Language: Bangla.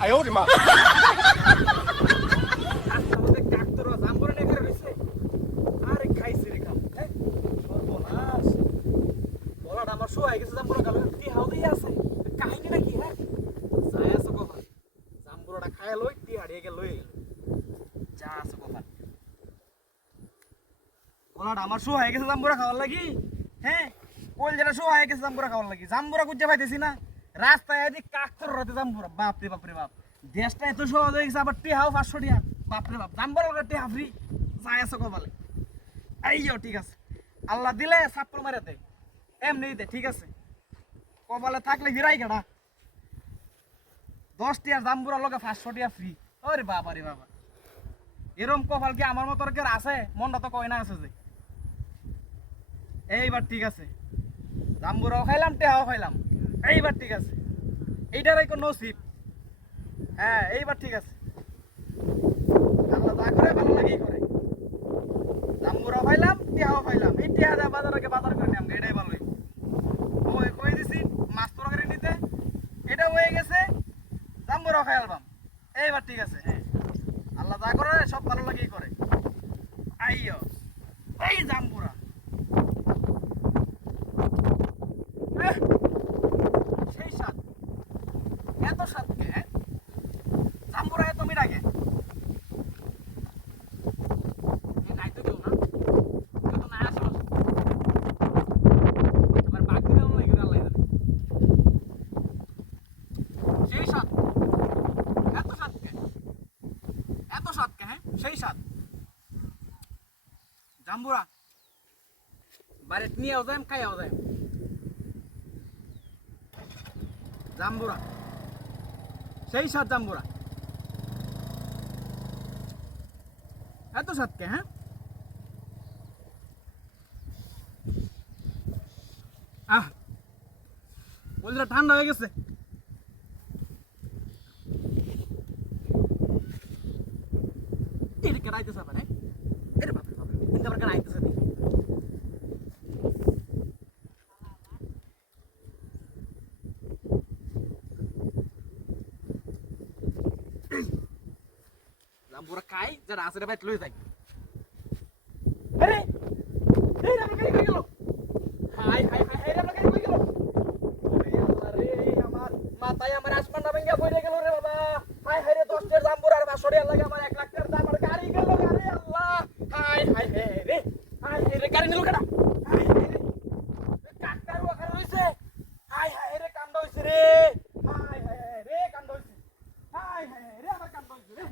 哎呦我的妈！ আমাদের কাকতরা জাম্বুরা নেখে রইছে আরে খাইছে রে খাম হ্যাঁ সর্বনাশ বলাটা আমার শো হয়ে গেছে জাম্বুরা কালো কি হাওয়াই আছে কাহিনী নাকি হ্যাঁ যায় আছে কখন জাম্বুরাটা খায় লই টি হারিয়ে গেল লই যা আছে কখন বলাটা আমার শো হয়ে গেছে জাম্বুরা খাওয়ার লাগি হ্যাঁ কোল যেটা শো হয়ে গেছে জাম্বুরা খাওয়ার লাগি জাম্বুরা খুঁজে পাইতেছি না রাস্তায় এদিক কাকতরা রাতে জাম্বুরা বাপ রে বাপ দেশটা এত সহজ হয়ে গেছে আবার টি হাও 500 টাকা বাপরে বাপ জাম্বুরা টি হাফরি যায় আছে কপালে আইয়ো ঠিক আছে আল্লাহ দিলে সাপ্পর মারে দে এমনি দে ঠিক আছে কপালে থাকলে হিরাই কাটা 10 টাকা জাম্বুরা লগে 500 টাকা ফ্রি ওরে বাবা রে বাবা এরম কপাল কি আমার মতো কেউ আছে মনটা তো কয় না আছে যে এইবার ঠিক আছে জাম্বুরাও খাইলাম টেহাও খাইলাম এইবার ঠিক আছে এইটারই কোনো নসিব হ্যাঁ এইবার ঠিক আছে আল্লাহ যা করে ভালো লাগেই করে জাম্বুরাও খাইলাম টেহাও খাইলাম এই টেহা দা বাজারকে বাজার করে নিলাম এটাই ভালো ওই কই দিছি মাছ তরকারি নিতে এটা হয়ে গেছে জাম্বুরাও খাইলাম এইবার ঠিক আছে হ্যাঁ আল্লাহ যা করে সব ভালো লাগেই করে আইয়ো এই জাম্বুরা সেই স্বাদ এত স্বাদ কে জাম্বুরা এত মিঠা কে নাই তো কেউ না কেউ তো নাই আশেপাশে আবার বাকি দেওয়া লাগে আল্লাহ জানে সেই স্বাদ এত স্বাদ কে হ্যাঁ সেই স্বাদ জাম্বুরা বাইরে নিয়েও যায় খাইয়াও যায় জাম্বুরা সেই স্বাদ জাম্বুরা এত স্বাদ কে হ্যাঁ বলছিটা ঠান্ডা হয়ে গেছে এটা কেনাইতেছে আবার হ্যাঁ এর বাপরে বাপরে কিন্তু আবার কেনাইতেছে দেখি জাম্বুরা খাই যারা আছে রে ভাই লই যাই আরে এই আমার গাড়ি কই গেল হাই হাই হাই এই আমার গাড়ি কই গেল ওরে আল্লাহ রে আমার মাথায় আমার আসমানটা ভেঙে পড়ে গেল রে বাবা হাই হাই রে 10 টার জাম্বুরা আর 500 টাকা লাগে আমার 1 লাখ টাকার দাম আর গাড়ি গেল আরে আল্লাহ হাই হাই রে হাই রে গাড়ি নিল কেডা হাই রে কাকটার ওখানে রইছে হাই হাই রে কামড়া হইছে রে হাই হাই রে কামড়া হইছে হাই হাই রে আমার কামড়া হইছে রে